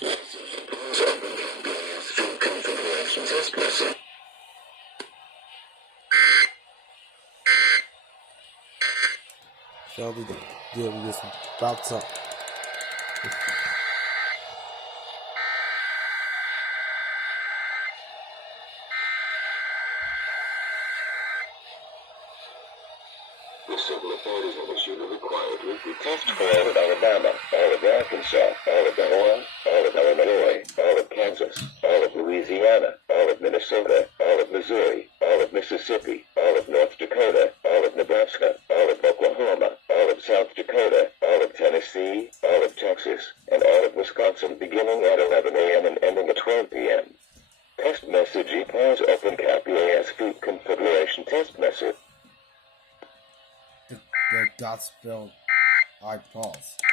Shall we deal with this box up? The civil authorities have issued a required weekly test for all of Alabama, all of Arkansas, all of Iowa, all of Illinois, all of Kansas, all of Louisiana, all of Minnesota, all of Missouri, all of Mississippi, all of North Dakota, all of Nebraska, all of Oklahoma, all of South Dakota, all of Tennessee, all of Texas, and all of Wisconsin beginning at 11 a.m. and ending at 12 p.m. Test message EAS open cap EAS feed configuration test message. The dot spelled IPAWS.